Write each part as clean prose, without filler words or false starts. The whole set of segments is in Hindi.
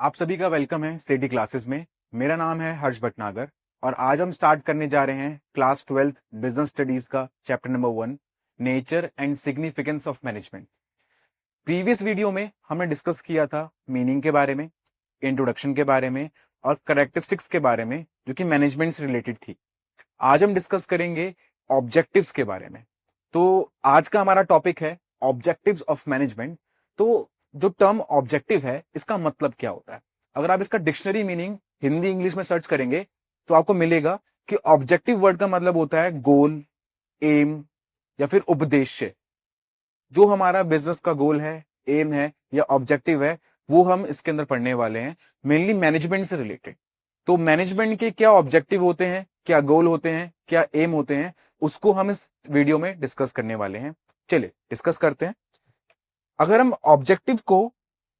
आप सभी का वेलकम है सेठी क्लासेस में। मेरा नाम है हर्ष भटनागर और आज हम स्टार्ट करने जा रहे हैं क्लास 12th बिजनेस स्टडीज का chapter number 1, nature and significance of management. Previous video में हमने डिस्कस किया था मीनिंग के बारे में, इंट्रोडक्शन के बारे में और करेक्टरिस्टिक्स के बारे में जो कि मैनेजमेंट से रिलेटेड थी। आज हम डिस्कस करेंगे ऑब्जेक्टिव्स के बारे में। तो आज का हमारा टॉपिक है ऑब्जेक्टिव्स ऑफ मैनेजमेंट। तो जो टर्म ऑब्जेक्टिव है इसका मतलब क्या होता है, अगर आप इसका डिक्शनरी मीनिंग हिंदी इंग्लिश में सर्च करेंगे तो आपको मिलेगा कि ऑब्जेक्टिव वर्ड का मतलब होता है गोल, एम या फिर उद्देश्य। जो हमारा बिजनेस का गोल है, एम है या ऑब्जेक्टिव है, वो हम इसके अंदर पढ़ने वाले हैं, मेनली मैनेजमेंट से रिलेटेड। तो मैनेजमेंट के क्या ऑब्जेक्टिव होते हैं, क्या गोल होते हैं, क्या एम होते हैं, उसको हम इस वीडियो में डिस्कस करने वाले हैं। चलिए डिस्कस करते हैं। अगर हम ऑब्जेक्टिव को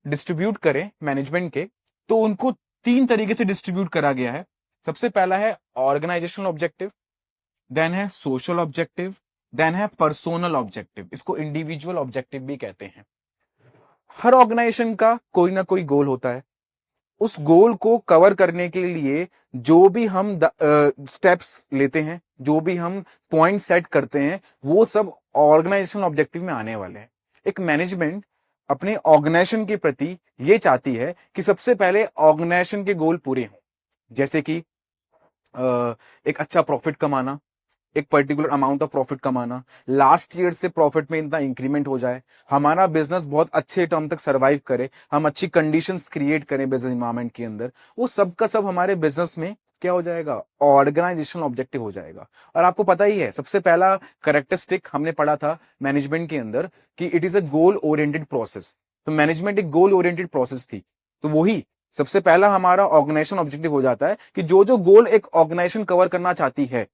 डिस्ट्रीब्यूट करें मैनेजमेंट के, तो उनको 3 तरीके से डिस्ट्रीब्यूट करा गया है। सबसे पहला है ऑर्गेनाइजेशनल ऑब्जेक्टिव, देन है सोशल ऑब्जेक्टिव, देन है पर्सोनल ऑब्जेक्टिव। इसको इंडिविजुअल ऑब्जेक्टिव भी कहते हैं। हर ऑर्गेनाइजेशन का कोई ना कोई गोल होता है। उस गोल को कवर करने के लिए जो भी हम स्टेप्स लेते हैं, जो भी हम पॉइंट सेट करते हैं, वो सब ऑर्गेनाइजेशनल ऑब्जेक्टिव में आने वाले हैं। एक मैनेजमेंट अपने ऑर्गेनाइजेशन के प्रति ये चाहती है कि सबसे पहले ऑर्गेनाइजेशन के गोल पूरे हों, जैसे कि एक अच्छा प्रॉफिट कमाना, एक पर्टिकुलर अमाउंट ऑफ प्रॉफिट कमाना, लास्ट ईयर से प्रॉफिट में इतना इंक्रीमेंट हो जाए, हमारा बिजनेस बहुत अच्छे टर्म तक सरवाइव करे, हम अच्छी कंडीशंस क्रिएट करें बिजनेस इन्वायरमेंट के अंदर। वो सब का सब हमारे बिजनेस में क्या हो जाएगा, ऑर्गेनाइजेशनल ऑब्जेक्टिव हो जाएगा। और आपको पता ही है सबसे पहला करेक्टरिस्टिक हमने पढ़ा था मैनेजमेंट के अंदर कि it is a goal oriented process. तो मैनेजमेंट एक गोल ओरिएंटेड प्रोसेस थी। तो वही सबसे पहला हमारा ऑर्गेनाइजेशन ऑब्जेक्टिव हो जाता है कि जो जो गोल एक ऑर्गेनाइजेशन कवर करना चाहती है,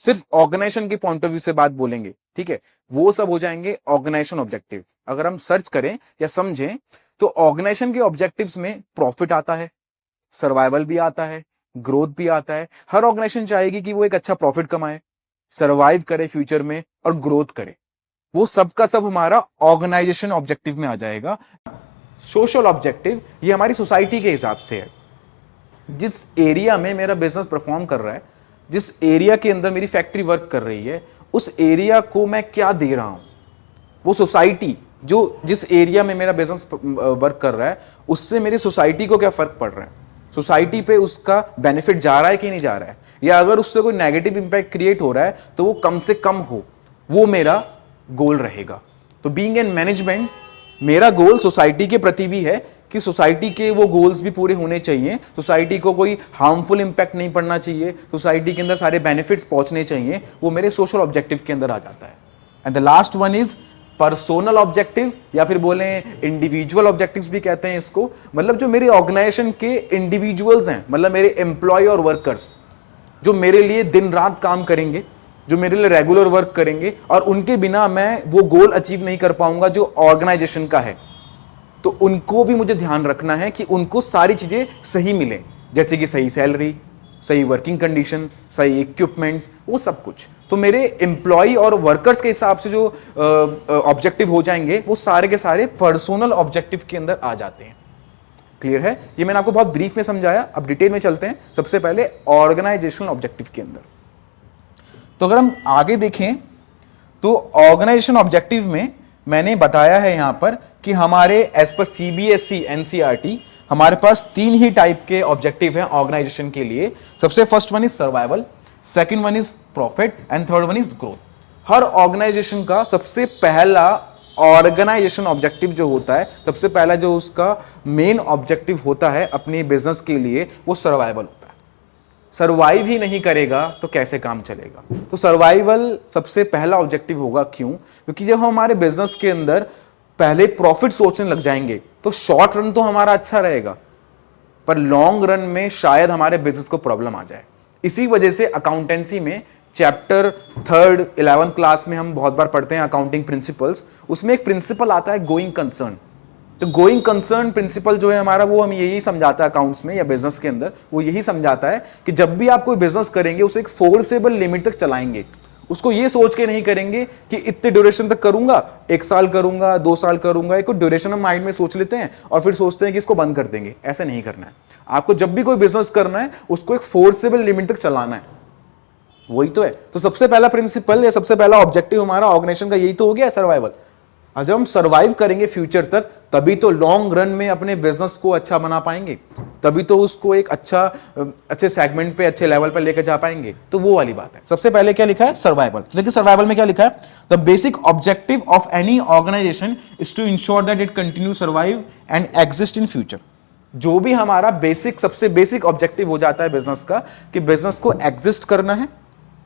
सिर्फ ऑर्गेनाइजेशन के पॉइंट ऑफ व्यू से बात बोलेंगे, ठीक है, वो सब हो जाएंगे ऑर्गेनाइजेशन ऑब्जेक्टिव। अगर हम सर्च करें या समझें तो ऑर्गेनाइजेशन के ऑब्जेक्टिव्स में प्रॉफिट आता है, सर्वाइवल भी आता है, ग्रोथ भी आता है। हर ऑर्गेनाइजेशन चाहेगी कि वो एक अच्छा प्रॉफिट कमाए, सर्वाइव करे फ्यूचर में और ग्रोथ करे। वो सबका सब हमारा ऑर्गेनाइजेशन ऑब्जेक्टिव में आ जाएगा। सोशल ऑब्जेक्टिव ये हमारी सोसाइटी के हिसाब से है। जिस एरिया में मेरा बिजनेस परफॉर्म कर रहा है, जिस एरिया के अंदर मेरी फैक्ट्री वर्क कर रही है, उस एरिया को मैं क्या दे रहा हूं, वो सोसाइटी जो जिस एरिया में मेरा बिजनेस वर्क कर रहा है उससे मेरी सोसाइटी को क्या फर्क पड़ रहा है, सोसाइटी पे उसका बेनिफिट जा रहा है कि नहीं जा रहा है, या अगर उससे कोई नेगेटिव इंपैक्ट क्रिएट हो रहा है तो वो कम से कम हो, वो मेरा गोल रहेगा। तो बीइंग एन मैनेजमेंट मेरा गोल सोसाइटी के प्रति भी है कि सोसाइटी के वो गोल्स भी पूरे होने चाहिए, सोसाइटी को कोई हार्मफुल इंपैक्ट नहीं पड़ना चाहिए, सोसाइटी के अंदर सारे बेनिफिट्स पहुंचने चाहिए, वो मेरे सोशल ऑब्जेक्टिव के अंदर आ जाता है। And the last one is personnel objective, या फिर बोले इंडिविजुअल ऑब्जेक्टिव्स भी कहते हैं इसको। मतलब जो मेरे ऑर्गेनाइजेशन के इंडिविजुअल्स हैं, मतलब मेरे एम्प्लॉय और वर्कर्स जो मेरे लिए दिन रात काम करेंगे, जो मेरे लिए रेगुलर वर्क करेंगे, और उनके बिना मैं वो गोल अचीव नहीं कर पाऊंगा जो ऑर्गेनाइजेशन का है, तो उनको भी मुझे ध्यान रखना है कि उनको सारी चीजें सही मिले, जैसे कि सही सैलरी, सही वर्किंग कंडीशन, सही इक्विपमेंट्स, वो सब कुछ। तो मेरे एम्प्लॉय और वर्कर्स के हिसाब से जो ऑब्जेक्टिव हो जाएंगे वो सारे के सारे पर्सोनल ऑब्जेक्टिव के अंदर आ जाते हैं। क्लियर है? ये मैंने आपको बहुत ब्रीफ में समझाया। अब डिटेल में चलते हैं। सबसे पहले ऑर्गेनाइजेशनल ऑब्जेक्टिव के अंदर, तो अगर हम आगे देखें तो ऑर्गेनाइजेशन ऑब्जेक्टिव में मैंने बताया है यहां पर कि हमारे एज पर सीबीएसई एनसीईआरटी हमारे पास 3 ही टाइप के ऑब्जेक्टिव हैं ऑर्गेनाइजेशन के लिए। सबसे first one is survival, second one is profit and third one is growth. हर ऑर्गेनाइजेशन का सबसे पहला ऑर्गेनाइजेशन ऑब्जेक्टिव जो होता है, सबसे पहला जो उसका मेन ऑब्जेक्टिव होता है अपनी बिजनेस के लिए, वो सर्वाइवल होता है। सर्वाइव ही नहीं करेगा तो कैसे काम चलेगा? तो सर्वाइवल सबसे पहला ऑब्जेक्टिव होगा। क्यों? क्योंकि जब हम हमारे बिजनेस के अंदर पहले प्रॉफिट सोचने लग जाएंगे तो शॉर्ट रन तो हमारा अच्छा रहेगा, पर लॉन्ग रन में शायद हमारे बिजनेस को प्रॉब्लम आ जाए। इसी वजह से अकाउंटेंसी में चैप्टर 3rd 11th क्लास में हम बहुत बार पढ़ते हैं अकाउंटिंग प्रिंसिपल्स, उसमें एक प्रिंसिपल आता है गोइंग कंसर्न। तो गोइंग कंसर्न प्रिंसिपल जो है हमारा, वो हम यही समझाता है अकाउंट्स में या बिजनेस के अंदर, वो यही समझाता है कि जब भी आप कोई बिजनेस करेंगे उसे एक फोर्सेबल लिमिट तक चलाएंगे, उसको ये सोच के नहीं करेंगे कि इतने ड्यूरेशन तक करूंगा, 1 साल करूंगा, 2 साल करूंगा, एक ड्यूरेशन हम माइंड में सोच लेते हैं और फिर सोचते हैं कि इसको बंद कर देंगे। ऐसा नहीं करना है। आपको जब भी कोई बिजनेस करना है उसको एक फोर्सेबल लिमिट तक चलाना है, वही तो है। तो सबसे पहला प्रिंसिपल या सबसे पहला ऑब्जेक्टिव हमारा ऑर्गेनाइजेशन का यही तो हो गया, सर्वाइवल। और जब हम सर्वाइव करेंगे फ्यूचर तक, तभी तो लॉन्ग रन में अपने बिजनेस को अच्छा बना पाएंगे, तभी तो उसको एक अच्छे सेगमेंट पे, अच्छे लेवल पे लेकर जा पाएंगे। तो वो वाली बात है। सबसे पहले क्या लिखा है? सर्वाइवल। तो देखिए सर्वाइवल में क्या लिखा है? The basic objective of any organization is to ensure that it continue survive and exist in future. जो भी हमारा सबसे बेसिक ऑब्जेक्टिव हो जाता है बिजनेस का, कि बिजनेस को एग्जिस्ट करना है,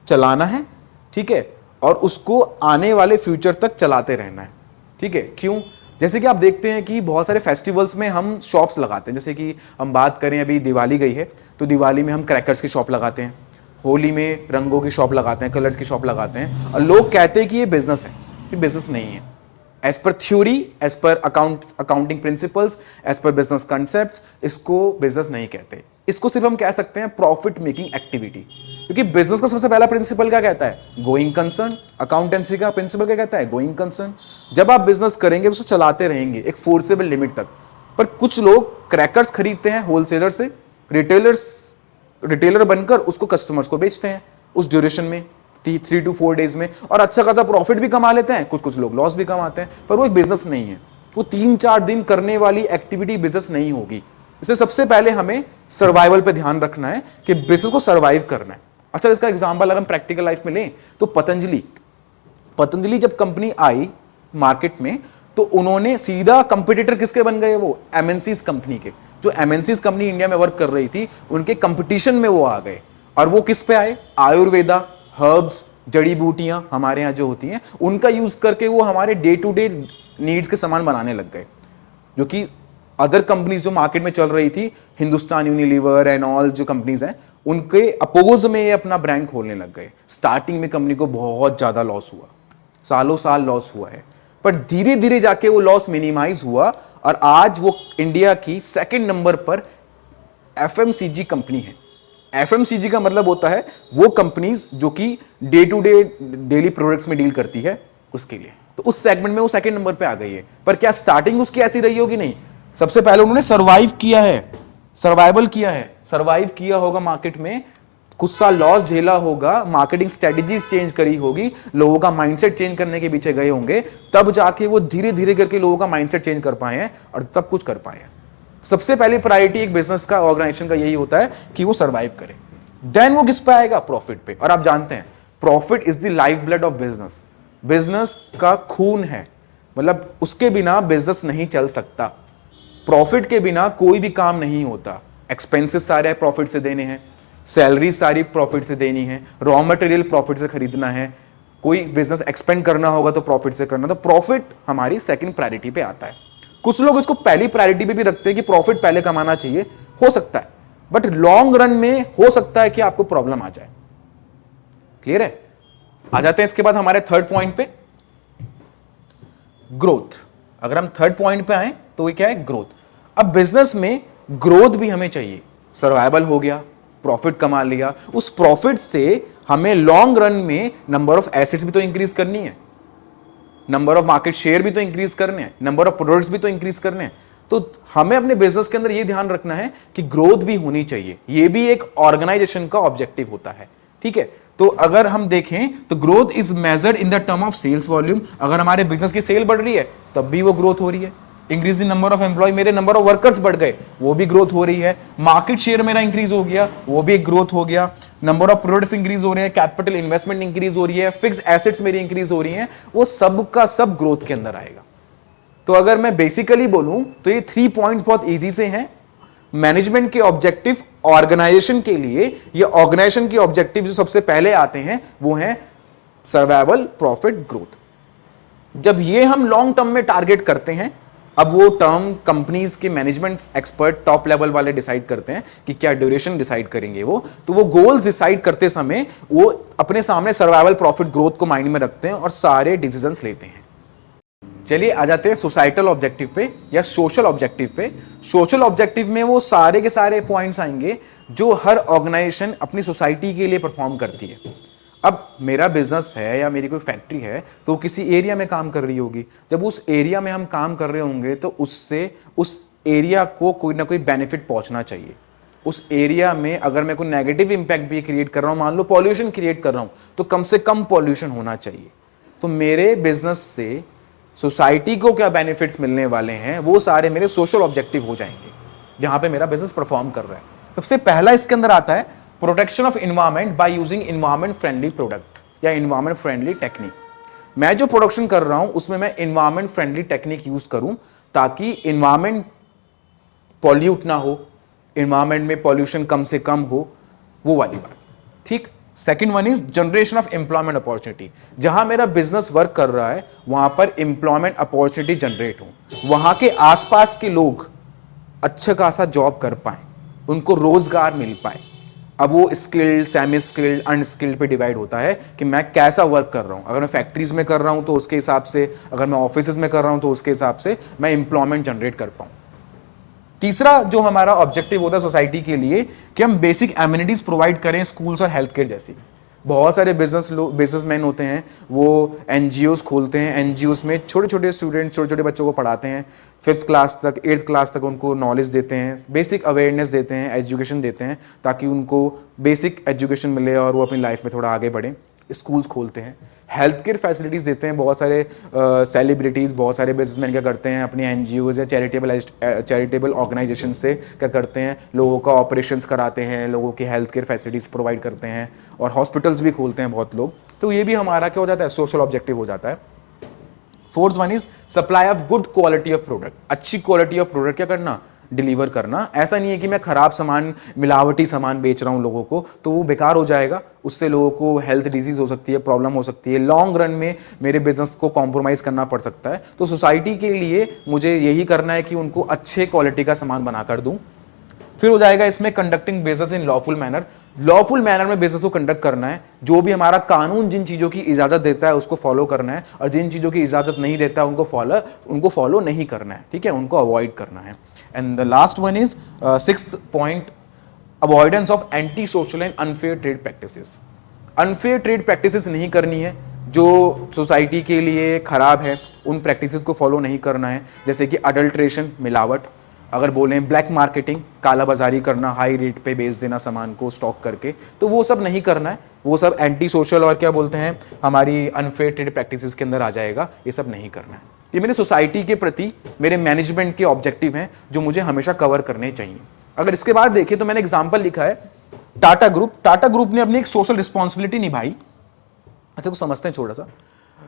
चलाना है, ठीक है, और उसको आने वाले फ्यूचर तक चलाते रहना है, ठीक है। क्यों? जैसे कि आप देखते हैं कि बहुत सारे फेस्टिवल्स में हम शॉप्स लगाते हैं। जैसे कि हम बात करें, अभी दिवाली गई है तो दिवाली में हम क्रैकर्स की शॉप लगाते हैं, होली में रंगों की शॉप लगाते हैं, कलर्स की शॉप लगाते हैं, और लोग कहते हैं कि ये बिजनेस है। ये बिजनेस नहीं है। As per theory, as per accounting principles, as per business concept, इसको बिजनेस नहीं कहते। इसको सिर्फ हम कह सकते हैं प्रॉफिट मेकिंग एक्टिविटी। क्योंकि बिजनेस का सबसे पहला प्रिंसिपल क्या कहता है? Going concern. अकाउंटेंसी का प्रिंसिपल क्या कहता है? Going concern. जब आप बिजनेस करेंगे तो उसे चलाते रहेंगे एक फोर्सेबल लिमिट तक। पर कुछ लोग क्रैकर्स खरीदते हैं होलसेलर से, रिटेलर बनकर उसको कस्टमर्स को बेचते हैं उस ड्यूरेशन में, 3 to 4 डेज में, और अच्छा खासा प्रॉफिट भी कमा लेते हैं। कुछ लोग लॉस भी कमाते हैं, पर वो एक बिजनेस नहीं है। वो 3-4 दिन करने वाली एक्टिविटी बिजनेस नहीं होगी। इसलिए सबसे पहले हमें सर्वाइवल पे ध्यान रखना है कि बिजनेस को सर्वाइव करना है। अच्छा, इसका एग्जांपल अगर हम प्रैक्टिकल लाइफ में लें तो पतंजलि जब कंपनी आई मार्केट में, तो उन्होंने सीधा कंपटीटर किसके बन गए? वो एमएनसीज कंपनी के। जो एमएनसीज कंपनी इंडिया में वर्क कर रही थी, उनके कंपटीशन में वो आ गए। और वो किस पे आए? आयुर्वेदा, हर्ब्स, जड़ी बूटियां हमारे यहाँ जो होती हैं, उनका यूज करके वो हमारे डे टू डे नीड्स के सामान बनाने लग गए। जो कि अदर कंपनीज जो मार्केट में चल रही थी, हिंदुस्तान यूनिलीवर एंड ऑल जो कंपनीज हैं, उनके अपोज में ये अपना ब्रांड खोलने लग गए। स्टार्टिंग में कंपनी को बहुत ज्यादा लॉस हुआ, सालों साल लॉस हुआ है, पर धीरे धीरे जाके वो लॉस मिनिमाइज हुआ और आज वो इंडिया की 2nd नंबर पर एफएमसीजी कंपनी है। एफएमसीजी का मतलब होता है वो कंपनीज जो कि day to day daily products में डील करती है, उसके लिए। तो उस सेगमेंट में वो 2nd नंबर पे आ गई है। पर क्या स्टार्टिंग उसकी ऐसी रही होगी? नहीं। सबसे पहले उन्होंने सर्वाइव किया है, सर्वाइवल किया है, सर्वाइव किया होगा मार्केट में, कुछ साल लॉस झेला होगा, मार्केटिंग स्ट्रेटजीज चेंज करी होगी, लोगों का माइंडसेट चेंज करने के पीछे गए होंगे, तब जाके वो धीरे धीरे करके लोगों का माइंडसेट चेंज कर पाए हैं और तब कुछ कर पाए हैं। सबसे पहली प्रायोरिटी एक बिजनेस का, ऑर्गेनाइजेशन का यही होता है कि वो सर्वाइव करे। देन वो किस पे आएगा? प्रॉफिट पे। और आप जानते हैं profit is the life blood of business. Business का खून है, मतलब उसके बिना बिजनेस नहीं चल सकता। प्रॉफिट के बिना कोई भी काम नहीं होता। एक्सपेंसेस सारे प्रॉफिट से देने हैं, सैलरी सारी प्रॉफिट से देनी है, रॉ मटेरियल प्रॉफिट से खरीदना है, कोई बिजनेस एक्सपेंड करना होगा तो प्रॉफिट से करना। तो प्रॉफिट हमारी 2nd प्रायोरिटी पे आता है। कुछ लोग इसको पहली प्रायोरिटी पे भी रखते हैं कि प्रॉफिट पहले कमाना चाहिए, हो सकता है, बट लॉन्ग रन में हो सकता है कि आपको प्रॉब्लम आ जाए। क्लियर है? आ जाते हैं इसके बाद हमारे 3rd पॉइंट पे, ग्रोथ। अगर हम 3rd पॉइंट पे आए तो ये क्या है? ग्रोथ। अब बिजनेस में ग्रोथ भी हमें चाहिए। सर्वाइवल हो गया, प्रॉफिट कमा लिया, उस प्रॉफिट से हमें लॉन्ग रन में नंबर ऑफ एसेट्स भी तो इंक्रीज करनी है, नंबर ऑफ मार्केट शेयर भी तो इंक्रीज करने हैं, नंबर ऑफ प्रोडक्ट्स भी तो इंक्रीज करने हैं। तो हमें अपने बिजनेस के अंदर यह ध्यान रखना है कि ग्रोथ भी होनी चाहिए। यह भी एक ऑर्गेनाइजेशन का ऑब्जेक्टिव होता है, ठीक है। तो अगर हम देखें तो growth is measured in the term of sales volume. अगर हमारे बिजनेस की सेल बढ़ रही है तब भी वो ग्रोथ हो रही है। Increase in number of employ, मेरे नंबर ऑफ वर्कर्स बढ़ गए, वो भी ग्रोथ हो रही है। मार्केट शेयर मेरा इंक्रीज हो गया, वो भी एक ग्रोथ हो गया। नंबर ऑफ प्रोडक्ट्स इंक्रीज हो रहे हैं, कैपिटल इन्वेस्टमेंट इंक्रीज हो रही है, फिक्स एसेट्स मेरी इंक्रीज हो रही हैं, वो सब का सब ग्रोथ के अंदर आएगा। तो अगर मैं बेसिकली बोलूं तो ये 3 पॉइंट्स बहुत इजी से हैं। मैनेजमेंट के ऑब्जेक्टिव ऑर्गेनाइजेशन के लिए, ये ऑर्गेनाइजेशन के ऑब्जेक्टिव जो सबसे पहले आते हैं वो हैं सर्वाइवल, प्रॉफिट, ग्रोथ। जब ये हम लॉन्ग टर्म में टारगेट करते हैं, अब वो टर्म कंपनीज के मैनेजमेंट एक्सपर्ट टॉप लेवल वाले डिसाइड करते हैं कि क्या ड्यूरेशन डिसाइड करेंगे वो। तो वो गोल्स डिसाइड करते समय वो अपने सामने सर्वाइवल, प्रॉफिट, ग्रोथ को माइंड में रखते हैं और सारे डिसीजंस लेते हैं। चलिए आ जाते हैं सोसाइटल ऑब्जेक्टिव पे या सोशल ऑब्जेक्टिव पे। सोशल ऑब्जेक्टिव में वो सारे के सारे पॉइंट्स आएंगे जो हर ऑर्गेनाइजेशन अपनी सोसाइटी के लिए परफॉर्म करती है। अब मेरा बिजनेस है या मेरी कोई फैक्ट्री है तो वो किसी एरिया में काम कर रही होगी। जब उस एरिया में हम काम कर रहे होंगे तो उससे उस एरिया को कोई ना कोई बेनिफिट पहुंचना चाहिए। उस एरिया में अगर मैं कोई नेगेटिव इंपैक्ट भी क्रिएट कर रहा हूं, मान लो पॉल्यूशन क्रिएट कर रहा हूं, तो कम से कम पॉल्यूशन होना चाहिए। तो मेरे बिजनेस से सोसाइटी को क्या बेनिफिट्स मिलने वाले हैं वो सारे मेरे सोशल ऑब्जेक्टिव हो जाएंगे जहां पे मेरा बिजनेस परफॉर्म कर रहा है। सबसे पहला इसके अंदर आता है protection of environment by using environment friendly product या इन्वायरमेंट फ्रेंडली टेक्निक। मैं जो प्रोडक्शन कर रहा हूं उसमें मैं इन्वायरमेंट फ्रेंडली टेक्निक यूज करूं ताकि इन्वायरमेंट पॉल्यूट ना हो, इन्वायरमेंट में पॉल्यूशन कम से कम हो, वो वाली बात। ठीक। Second one is generation of employment opportunity. जहां मेरा बिजनेस वर्क कर रहा है वहां पर एम्प्लॉयमेंट अपॉर्चुनिटी जनरेट हो, वहां के आसपास के लोग अच्छा खासा जॉब कर पाए, उनको रोजगार मिल पाए। अब वो स्किल्ड, सेमी स्किल्ड, अनस्किल्ड पे डिवाइड होता है कि मैं कैसा वर्क कर रहा हूं। अगर मैं फैक्ट्रीज में कर रहा हूं तो उसके हिसाब से, अगर मैं ऑफिस में कर रहा हूं तो उसके हिसाब से मैं एम्प्लॉयमेंट जनरेट कर पाऊं। तीसरा जो हमारा ऑब्जेक्टिव होता है सोसाइटी के लिए कि हम बेसिक एमिनिटीज प्रोवाइड करें, स्कूल्स और हेल्थ केयर जैसी। बहुत सारे बिजनेसमैन होते हैं, वो एनजीओज खोलते हैं, एनजीओज में छोटे छोटे स्टूडेंट, छोटे छोटे बच्चों को पढ़ाते हैं, 5th क्लास तक, 8th क्लास तक उनको नॉलेज देते हैं, बेसिक अवेयरनेस देते हैं, एजुकेशन देते हैं ताकि उनको बेसिक एजुकेशन मिले और वो अपनी लाइफ में थोड़ा आगे बढ़े। स्कूल्स खोलते हैं, हेल्थ केयर फैसिलिटीज देते हैं। बहुत सारे सेलिब्रिटीज, बहुत सारे बिजनेसमैन क्या करते हैं, अपनी एनजीओज या चैरिटेबल ऑर्गेनाइजेशन से क्या करते हैं, लोगों का ऑपरेशंस कराते हैं, लोगों की हेल्थ केयर फैसिलिटीज प्रोवाइड करते हैं और हॉस्पिटल्स भी खोलते हैं बहुत लोग। तो ये भी हमारा क्या हो जाता है, सोशल ऑब्जेक्टिव हो जाता है। Fourth one is supply of good quality of product. अच्छी क्वालिटी ऑफ प्रोडक्ट क्या करना, डिलीवर करना। ऐसा नहीं है कि मैं खराब सामान, मिलावटी सामान बेच रहा हूं लोगों को, तो वो बेकार हो जाएगा, उससे लोगों को हेल्थ डिजीज हो सकती है, प्रॉब्लम हो सकती है, लॉन्ग रन में मेरे बिजनेस को कॉम्प्रोमाइज करना पड़ सकता है। तो सोसाइटी के लिए मुझे यही करना है कि उनको अच्छे क्वालिटी का सामान बनाकर दूं। फिर हो जाएगा इसमें conducting business in lawful manner. Lawful manner में बिजनेस को कंडक्ट करना है। जो भी हमारा कानून जिन चीजों की इजाजत देता है उसको फॉलो करना है, और जिन चीजों की इजाजत नहीं देता है उनको फॉलो नहीं करना है। ठीक है, उनको अवॉइड करना है। And the last one is 6th point, avoidance of anti social and unfair trade practices. Unfair trade practices नहीं करनी है, जो सोसाइटी के लिए खराब है उन प्रैक्टिसेस को फॉलो नहीं करना है। जैसे कि अडल्ट्रेशन, मिलावट, अगर बोलें ब्लैक मार्केटिंग, काला बाजारी करना, हाई रेट पे बेच देना सामान को स्टॉक करके, तो वो सब नहीं करना है। वो सब एंटी सोशल और क्या बोलते हैं, हमारी अनफेयर ट्रेड प्रैक्टिसेस के अंदर आ जाएगा। ये सब नहीं करना है। ये मेरे सोसाइटी के प्रति, मेरे मैनेजमेंट के ऑब्जेक्टिव हैं जो मुझे हमेशा कवर करने चाहिए। अगर इसके बाद देखें तो मैंने एग्जाम्पल लिखा है टाटा ग्रुप। टाटा ग्रुप ने अपनी एक सोशल रिस्पॉन्सिबिलिटी निभाई। अच्छा, तो समझते हैं थोड़ा सा।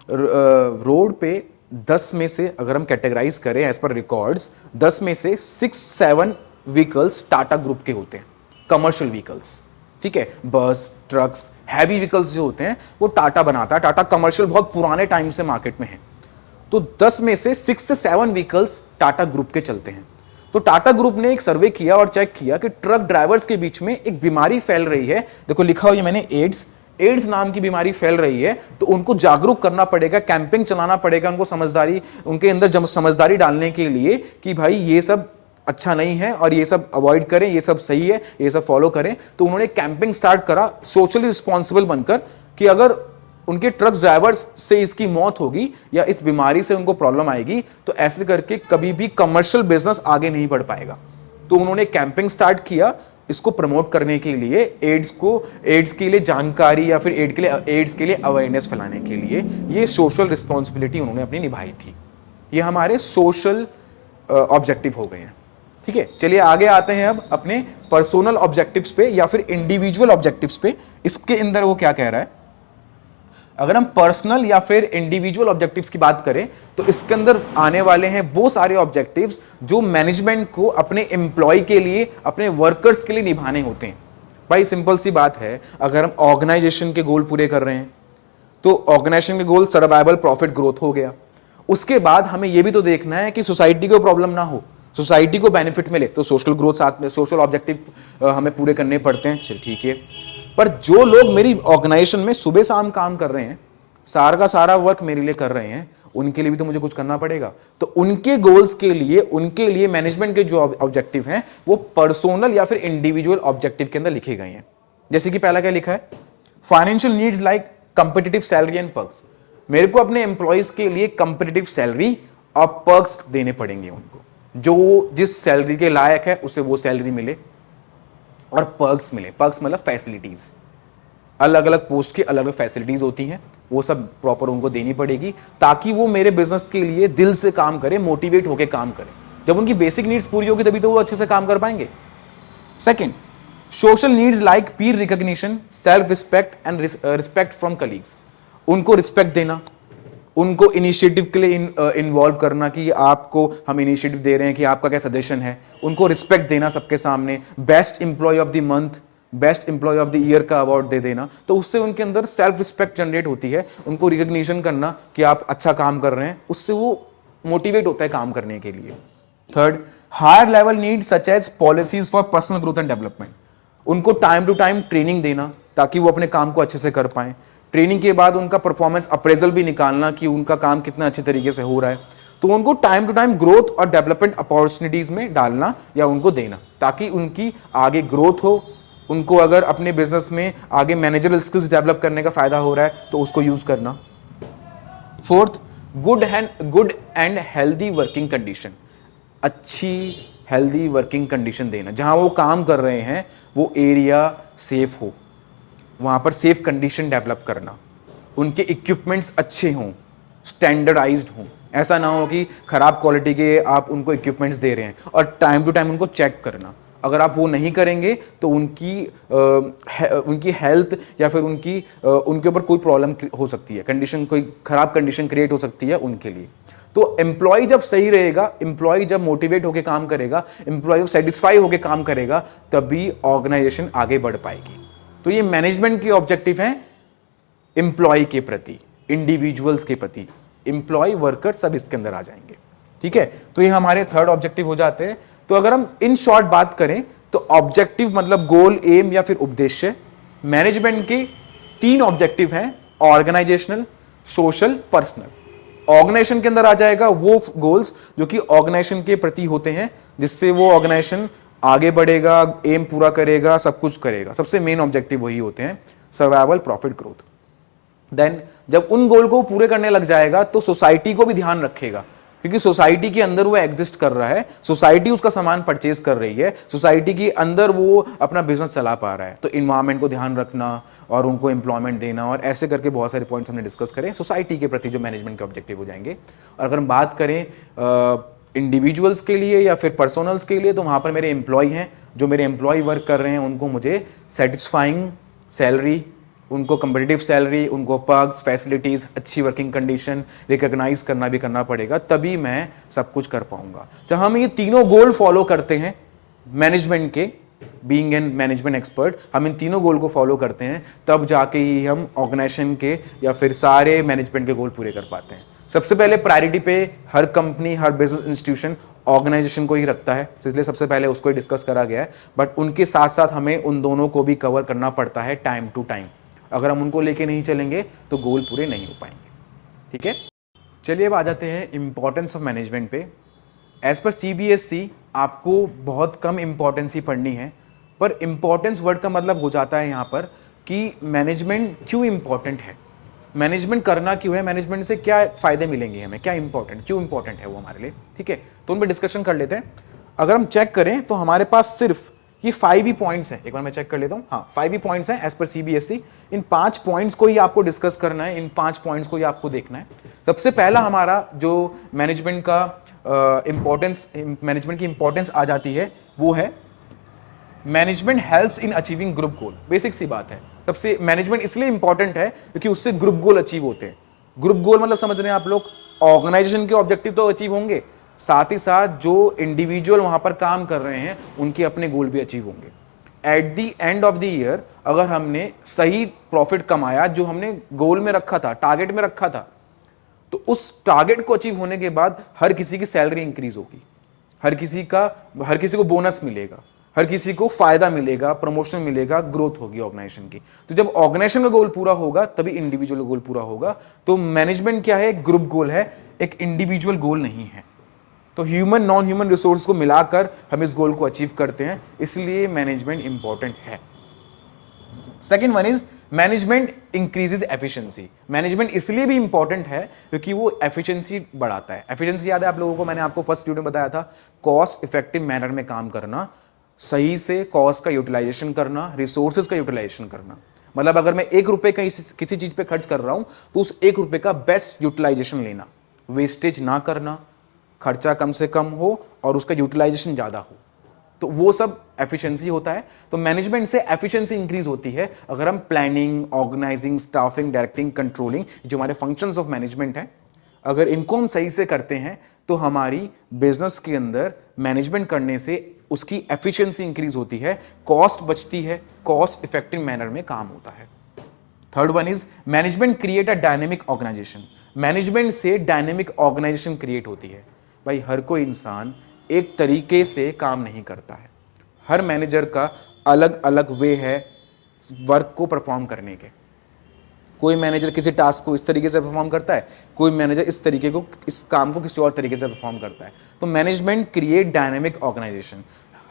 रोड पे 10 में से अगर हम कैटेगराइज करें एज पर रिकॉर्ड्स, 10 में से 6-7 व्हीकल्स टाटा ग्रुप के होते हैं, कमर्शियल व्हीकल्स। ठीक है, बस, ट्रक्स, हैवी व्हीकल्स जो होते हैं वो टाटा बनाता है। टाटा कमर्शियल बहुत पुराने टाइम से मार्केट में है। तो 10 में से 6 से 7 व्हीकल्स टाटा ग्रुप के चलते हैं। तो टाटा ग्रुप ने एक सर्वे किया और चेक किया कि ट्रक ड्राइवर्स के बीच में एक बीमारी फैल रही है। देखो लिखा हुआ है मैंने, एड्स नाम की बीमारी फैल रही है। तो उनको जागरूक करना पड़ेगा, कैंपिंग चलाना पड़ेगा, उनको समझदारी, उनके अंदर समझदारी डालने के लिए कि भाई ये सब अच्छा नहीं है और ये सब अवॉइड करें, ये सब सही है, ये सब फॉलो करें। तो उन्होंने कैंपिंग स्टार्ट करा सोशली रिस्पॉन्सिबल बनकर कि अगर उनके ट्रक ड्राइवर्स से इसकी मौत होगी या इस बीमारी से उनको प्रॉब्लम आएगी तो ऐसे करके कभी भी कमर्शियल बिजनेस आगे नहीं बढ़ पाएगा। तो उन्होंने कैंपिंग स्टार्ट किया इसको प्रमोट करने के लिए, एड्स के लिए जानकारी या फिर एड्स के लिए अवेयरनेस फैलाने के लिए। ये सोशल रिस्पॉन्सिबिलिटी उन्होंने अपनी निभाई थी। ये हमारे सोशल ऑब्जेक्टिव हो गए हैं। ठीक है, चलिए आगे आते हैं अब अपने पर्सोनल ऑब्जेक्टिव्स पे या फिर इंडिविजुअल ऑब्जेक्टिव्स पे। इसके अंदर वो क्या कह रहा है, अगर हम पर्सनल या फिर इंडिविजुअल ऑब्जेक्टिव्स की बात करें तो इसके अंदर आने वाले हैं वो सारे ऑब्जेक्टिव्स जो मैनेजमेंट को अपने एम्प्लॉय के लिए, अपने वर्कर्स के लिए निभाने होते हैं। भाई सिंपल सी बात है, अगर हम ऑर्गेनाइजेशन के गोल पूरे कर रहे हैं तो ऑर्गेनाइजेशन के गोल सर्वाइवल, प्रॉफिट, ग्रोथ हो गया। उसके बाद हमें यह भी तो देखना है कि सोसाइटी को प्रॉब्लम ना हो, सोसाइटी को बेनिफिट मिले। तो सोशल ग्रोथ साथ में, सोशल ऑब्जेक्टिव हमें पूरे करने पड़ते हैं। चल ठीक है, पर जो लोग मेरी ऑर्गेनाइजेशन में सुबह शाम काम कर रहे हैं, सारा का सारा वर्क मेरे लिए कर रहे हैं, उनके लिए भी तो मुझे कुछ करना पड़ेगा। तो उनके गोल्स के लिए, उनके लिए मैनेजमेंट के जो ऑब्जेक्टिव हैं वो पर्सोनल या फिर इंडिविजुअल ऑब्जेक्टिव के अंदर लिखे गए हैं। जैसे कि पहला क्या लिखा है, financial needs like competitive salary and perks, मेरे को अपने एम्प्लॉयज के लिए कंपिटिटिव सैलरी और पर्क्स देने पड़ेंगे उनको, जो जिस सैलरी के लायक है उसे वो सैलरी मिले और पर्क्स मिले। पर्क्स मतलब फैसिलिटीज, अलग अलग पोस्ट की अलग अलग फैसिलिटीज होती हैं, वो सब प्रॉपर उनको देनी पड़ेगी ताकि वो मेरे बिजनेस के लिए दिल से काम करे, मोटिवेट होकर काम करे। जब उनकी बेसिक नीड्स पूरी होगी तभी तो वो अच्छे से काम कर पाएंगे। Second, social needs like Pir recognition, self respect and respect from colleagues, उनको रिस्पेक्ट देना, उनको इनिशिएटिव के लिए इन्वॉल्व करना कि आपको हम इनिशिएटिव दे रहे हैं कि आपका क्या सजेशन है, उनको रिस्पेक्ट देना सबके सामने, best employee of the month, best employee of the year का अवार्ड दे देना, तो उससे उनके अंदर सेल्फ रिस्पेक्ट जनरेट होती है। उनको रिकॉग्निशन करना कि आप अच्छा काम कर रहे हैं, उससे वो मोटिवेट होता है काम करने के लिए। Third, higher level needs such as policies for personal growth and development, उनको टाइम टू टाइम ट्रेनिंग देना ताकि वो अपने काम को अच्छे से कर पाएं। ट्रेनिंग के बाद उनका परफॉर्मेंस अप्रेजल भी निकालना कि उनका काम कितना अच्छे तरीके से हो रहा है, तो उनको टाइम टू टाइम ग्रोथ और डेवलपमेंट अपॉर्चुनिटीज में डालना या उनको देना ताकि उनकी आगे ग्रोथ हो। उनको अगर अपने बिजनेस में आगे मैनेजरल स्किल्स डेवलप करने का फायदा हो रहा है तो उसको यूज करना। Fourth, good and healthy working condition, अच्छी हेल्दी वर्किंग कंडीशन देना, जहां वो काम कर रहे हैं वो एरिया सेफ हो, वहां पर सेफ कंडीशन डेवलप करना, उनके इक्विपमेंट्स अच्छे हों, स्टैंडर्डाइज्ड हों, ऐसा ना हो कि खराब क्वालिटी के आप उनको इक्विपमेंट्स दे रहे हैं और टाइम टू टाइम उनको चेक करना। अगर आप वो नहीं करेंगे तो उनकी हेल्थ या फिर उनके ऊपर कोई प्रॉब्लम हो सकती है, कंडीशन कोई खराब कंडीशन क्रिएट हो सकती है उनके लिए। तो एम्प्लॉय जब सही रहेगा, एम्प्लॉय जब मोटिवेट होकर काम करेगा, एम्प्लॉय जब सेटिस्फाई होकर काम करेगा, तभी ऑर्गेनाइजेशन आगे बढ़ पाएगी। तो ये मैनेजमेंट के ऑब्जेक्टिव हैं एम्प्लॉय के प्रति, इंडिविजुअल्स के प्रति, एम्प्लॉय वर्कर सब इसके अंदर आ जाएंगे। ठीक है, तो ये हमारे थर्ड ऑब्जेक्टिव हो जाते हैं। तो अगर हम इन शॉर्ट बात करें तो ऑब्जेक्टिव मतलब गोल, एम या फिर उद्देश्य। मैनेजमेंट के 3 ऑब्जेक्टिव हैं, ऑर्गेनाइजेशनल, सोशल, पर्सनल। ऑर्गेनाइजेशन के अंदर आ जाएगा वो गोल्स जो कि ऑर्गेनाइजेशन के प्रति होते हैं, जिससे वो ऑर्गेनाइजेशन आगे बढ़ेगा, एम पूरा करेगा, सब कुछ करेगा। सबसे मेन ऑब्जेक्टिव वही होते हैं, सर्वाइवल, प्रॉफिट, ग्रोथ। देन जब उन गोल को पूरे करने लग जाएगा तो सोसाइटी को भी ध्यान रखेगा, क्योंकि सोसाइटी के अंदर वो एग्जिस्ट कर रहा है, सोसाइटी उसका सामान परचेज कर रही है, सोसाइटी के अंदर वो अपना बिजनेस चला पा रहा है। तो इन्वायरमेंट को ध्यान रखना और उनको एम्प्लॉयमेंट देना और ऐसे करके बहुत सारे पॉइंट्स हमने डिस्कस करें सोसाइटी के प्रति जो मैनेजमेंट के ऑब्जेक्टिव हो जाएंगे। और अगर हम बात करें इंडिविजुअल्स के लिए या फिर पर्सनल्स के लिए, तो वहाँ पर मेरे एम्प्लॉय हैं, जो मेरे एम्प्लॉय वर्क कर रहे हैं उनको मुझे सेटिस्फाइंग सैलरी, उनको कंपेटिटिव सैलरी, उनको पर्क्स, फैसिलिटीज़, अच्छी वर्किंग कंडीशन रिकॉग्नाइज करना भी करना पड़ेगा, तभी मैं सब कुछ कर पाऊंगा। जब हम ये तीनों गोल फॉलो करते हैं मैनेजमेंट के, बीइंग एन मैनेजमेंट एक्सपर्ट, हम इन तीनों गोल को फॉलो करते हैं, तब जाके ही हम ऑर्गेनाइजेशन के या फिर सारे मैनेजमेंट के गोल पूरे कर पाते हैं। सबसे पहले प्रायोरिटी पे हर कंपनी, हर बिजनेस इंस्टीट्यूशन ऑर्गेनाइजेशन को ही रखता है, इसलिए सबसे पहले उसको ही डिस्कस करा गया है। बट उनके साथ साथ हमें उन दोनों को भी कवर करना पड़ता है टाइम टू टाइम। अगर हम उनको लेके नहीं चलेंगे तो गोल पूरे नहीं हो पाएंगे। ठीक है, चलिए अब आ जाते हैं इंपॉर्टेंस ऑफ मैनेजमेंट पे। एज पर सीबीएसई आपको बहुत कम इंपॉर्टेंस ही पढ़नी है, पर इंपॉर्टेंस वर्ड का मतलब हो जाता है यहाँ पर कि मैनेजमेंट क्यों इंपॉर्टेंट है, मैनेजमेंट करना क्यों है, मैनेजमेंट से क्या फायदे मिलेंगे हमें, क्या इंपॉर्टेंट, क्यों इंपॉर्टेंट है वो हमारे लिए। ठीक है, तो उन पर डिस्कशन कर लेते हैं। अगर हम चेक करें तो हमारे पास सिर्फ ये 5 ही पॉइंट्स हैं, एक बार मैं चेक कर लेता हूं। हाँ, 5 ही पॉइंट्स हैं एज पर सीबीएसई। इन 5 पॉइंट्स को ही आपको डिस्कस करना है, इन 5 पॉइंट्स को ही आपको देखना है। सबसे पहला हमारा जो मैनेजमेंट का इंपॉर्टेंस, मैनेजमेंट की इंपॉर्टेंस आ जाती है, वो है management helps in achieving group goal. Basic सी बात है, सबसे मैनेजमेंट इसलिए इंपॉर्टेंट है क्योंकि उससे ग्रुप गोल अचीव होते हैं। ग्रुप गोल मतलब समझ रहे हैं आप लोग, ऑर्गेनाइजेशन के ऑब्जेक्टिव तो अचीव होंगे, साथ ही साथ जो इंडिविजुअल वहां पर काम कर रहे हैं उनके अपने गोल भी अचीव होंगे। At the end of the year अगर हमने सही प्रॉफिट कमाया, जो हमने गोल में रखा था, टारगेट में रखा था, तो उस टारगेट को अचीव होने के बाद हर किसी की सैलरी इंक्रीज होगी, हर किसी को बोनस मिलेगा, हर किसी को फायदा मिलेगा, प्रमोशन मिलेगा, ग्रोथ होगी ऑर्गेनाइजेशन की। तो जब ऑर्गेनाइजेशन का गोल पूरा होगा तभी इंडिविजुअल गोल पूरा होगा। तो मैनेजमेंट क्या है, ग्रुप गोल है, एक इंडिविजुअल गोल नहीं है। तो ह्यूमन नॉन ह्यूमन रिसोर्स को मिलाकर हम इस गोल को अचीव करते हैं, इसलिए मैनेजमेंट इंपॉर्टेंट है। Second one is management increases efficiency. Management इसलिए भी इंपॉर्टेंट है क्योंकि वो एफिशिएंसी बढ़ाता है। एफिशिएंसी याद है आप लोगों को, मैंने आपको फर्स्ट वीडियो में बताया था, कॉस्ट इफेक्टिव मैनर में काम करना, सही से कॉस्ट का यूटिलाइजेशन करना, रिसोर्सेज का यूटिलाइजेशन करना। मतलब अगर मैं 1 रुपए किसी चीज पे खर्च कर रहा हूं तो उस 1 रुपए का बेस्ट यूटिलाइजेशन लेना, वेस्टेज ना करना, खर्चा कम से कम हो और उसका यूटिलाइजेशन ज्यादा हो, तो वो सब एफिशिएंसी होता है। तो मैनेजमेंट से एफिशिएंसी इंक्रीज होती है अगर हम planning, organizing, staffing, directing, controlling, जो हमारे फंक्शंस ऑफ मैनेजमेंट हैं, अगर इनको हम सही से करते हैं तो हमारी बिजनेस के अंदर मैनेजमेंट करने से उसकी एफिशिएंसी इंक्रीज होती है, कॉस्ट बचती है, कॉस्ट इफेक्टिव मैनर में काम होता है। Third one is management create a dynamic organization. Management से डायनेमिक ऑर्गेनाइजेशन क्रिएट होती है। भाई हर कोई इंसान एक तरीके से काम नहीं करता है, हर मैनेजर का अलग अलग वे है वर्क को परफॉर्म करने के। कोई मैनेजर किसी टास्क को इस तरीके से परफॉर्म करता है, कोई मैनेजर इस काम को किसी और तरीके से परफॉर्म करता है। तो मैनेजमेंट क्रिएट डायनेमिक ऑर्गेनाइजेशन।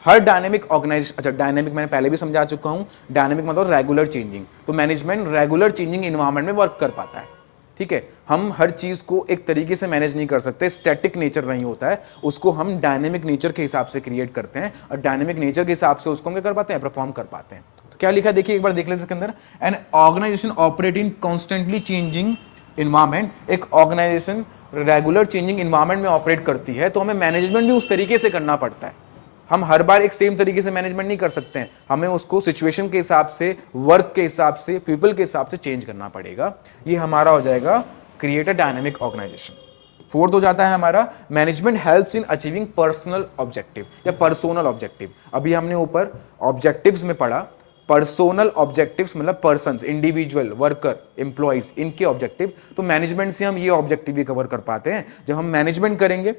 हर डायनेमिक ऑर्गेनाइजेशन, अच्छा डायनेमिक मैंने पहले भी समझा चुका हूं, डायनेमिक मतलब रेगुलर चेंजिंग। तो मैनेजमेंट रेगुलर चेंजिंग इन्वायरमेंट में वर्क कर पाता है। ठीक है, हम हर चीज को एक तरीके से मैनेज नहीं कर सकते, स्टैटिक नेचर नहीं होता है, उसको हम डायनेमिक नेचर के हिसाब से क्रिएट करते हैं और डायनेमिक नेचर के हिसाब से उसको हम क्या कर पाते हैं, परफॉर्म कर पाते हैं। तो क्या लिखा है देखिए एक बार देख लेते इसके अंदर, an organization operate in constantly changing environment. एक ऑर्गेनाइजेशन रेगुलर चेंजिंग इन्वायरमेंट में ऑपरेट करती है तो हमें मैनेजमेंट भी उस तरीके से करना पड़ता है। हम हर बार एक सेम तरीके से मैनेजमेंट नहीं कर सकते हैं, हमें उसको सिचुएशन के हिसाब से, वर्क के हिसाब से, पीपल के हिसाब से चेंज करना पड़ेगा। ये हमारा हो जाएगा create a dynamic organization. Fourth हो जाता है हमारा management helps in achieving personal objective या पर्सोनल ऑब्जेक्टिव। अभी हमने ऊपर ऑब्जेक्टिव्स में पढ़ा, पर्सोनल ऑब्जेक्टिव्स मतलब पर्सन्स, इंडिविजुअल, वर्कर, एम्प्लॉइज, इनके ऑब्जेक्टिव। तो मैनेजमेंट से हम ये ऑब्जेक्टिव भी कवर कर पाते हैं। जब हम मैनेजमेंट करेंगे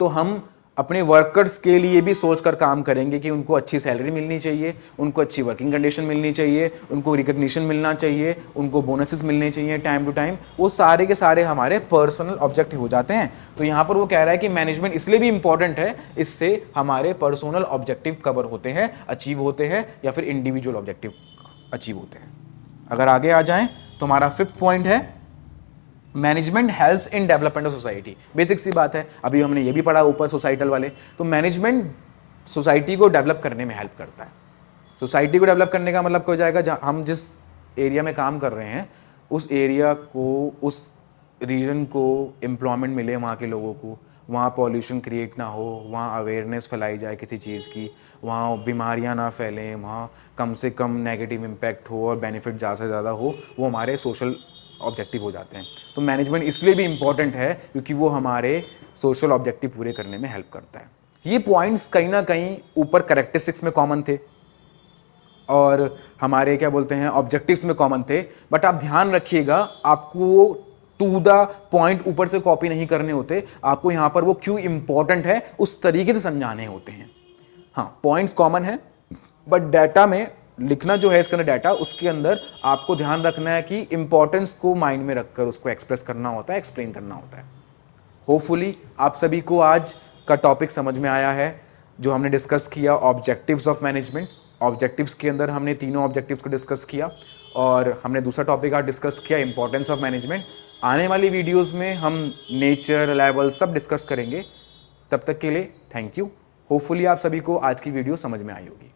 तो हम अपने वर्कर्स के लिए भी सोचकर काम करेंगे कि उनको अच्छी सैलरी मिलनी चाहिए, उनको अच्छी वर्किंग कंडीशन मिलनी चाहिए, उनको रिकग्निशन मिलना चाहिए, उनको बोनसेस मिलने चाहिए टाइम टू टाइम। वो सारे के सारे हमारे पर्सनल ऑब्जेक्टिव हो जाते हैं। तो यहाँ पर वो कह रहा है कि मैनेजमेंट इसलिए भी इंपॉर्टेंट है, इससे हमारे पर्सनल ऑब्जेक्टिव कवर होते हैं, अचीव होते हैं, या फिर इंडिविजुअल ऑब्जेक्टिव अचीव होते हैं। अगर आगे आ जाएं तो हमारा फिफ्थ पॉइंट है management helps in development of society. Basic सी बात है, अभी हमने ये भी पढ़ा ऊपर सोसाइटल वाले। तो मैनेजमेंट सोसाइटी को डेवलप करने में हेल्प करता है। सोसाइटी को डेवलप करने का मतलब क्या हो जाएगा, जहाँ हम जिस एरिया में काम कर रहे हैं उस एरिया को, उस रीजन को एम्प्लॉयमेंट मिले वहाँ के लोगों को, वहाँ पॉल्यूशन क्रिएट ना हो, वहाँ अवेयरनेस फैलाई जाए किसी चीज़ की, वहाँ बीमारियाँ ना फैलें, वहाँ कम से कम नेगेटिव इम्पैक्ट हो और बेनिफिट ज़्यादा से ज़्यादा हो, वो हमारे सोशल ऑब्जेक्टिव हो जाते हैं। तो मैनेजमेंट इसलिए भी इंपॉर्टेंट है क्योंकि वो हमारे सोशल ऑब्जेक्टिव पूरे करने में हेल्प करता है। ये पॉइंट्स कहीं ना कहीं ऊपर करेक्टरिस्टिक्स में कॉमन थे और हमारे क्या बोलते हैं ऑब्जेक्टिव्स में कॉमन थे, बट आप ध्यान रखिएगा आपको टू द पॉइंट ऊपर से कॉपी नहीं करने होते, आपको यहां पर वो क्यों इंपॉर्टेंट है उस तरीके से समझाने होते हैं। हाँ, पॉइंट्स कॉमन है बट डाटा में लिखना जो है इसके अंदर डाटा, उसके अंदर आपको ध्यान रखना है कि इंपॉर्टेंस को माइंड में रखकर उसको एक्सप्रेस करना होता है, एक्सप्लेन करना होता है। होपफुली आप सभी को आज का टॉपिक समझ में आया है। जो हमने डिस्कस किया ऑब्जेक्टिव्स ऑफ मैनेजमेंट, ऑब्जेक्टिव्स के अंदर हमने तीनों ऑब्जेक्टिव्स को डिस्कस किया और हमने दूसरा टॉपिक आज डिस्कस किया इंपॉर्टेंस ऑफ मैनेजमेंट। आने वाली वीडियोस में हम नेचर, लेवल सब डिस्कस करेंगे। तब तक के लिए थैंक यू। होपफुली आप सभी को आज की वीडियो समझ में आई होगी।